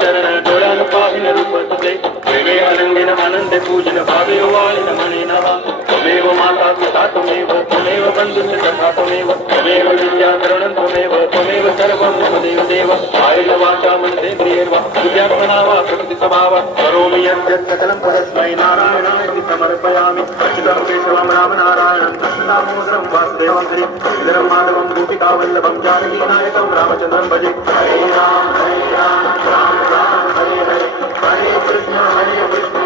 चरण डोळ्यान पाहिन रूप तुझे प्रेमे अनंगिन आनंद पूजन भावे वाळिन मने नवा त्वमेव माता पिता त्वमेव बंधुश्च सखा त्वमेव विद्या करुणं त्वमेव सर्वं मम देव आयेन वाचा मनसेन्द्रियैर्वा तुभ्यात्मना वा प्रकृति स्वभाव करोमि यद्यत् सकलं परस्मै नारायणाय समर्पयामि अच्युतं केशवं रामनारायणं कृष्णदामोदरं वासुदेवं हरि श्रीधरं माधवं गोपिकावल्लभं जानकीनायकं रामचन्द्रं भजे हरे राम राम राम हरे हरे हरे कृष्ण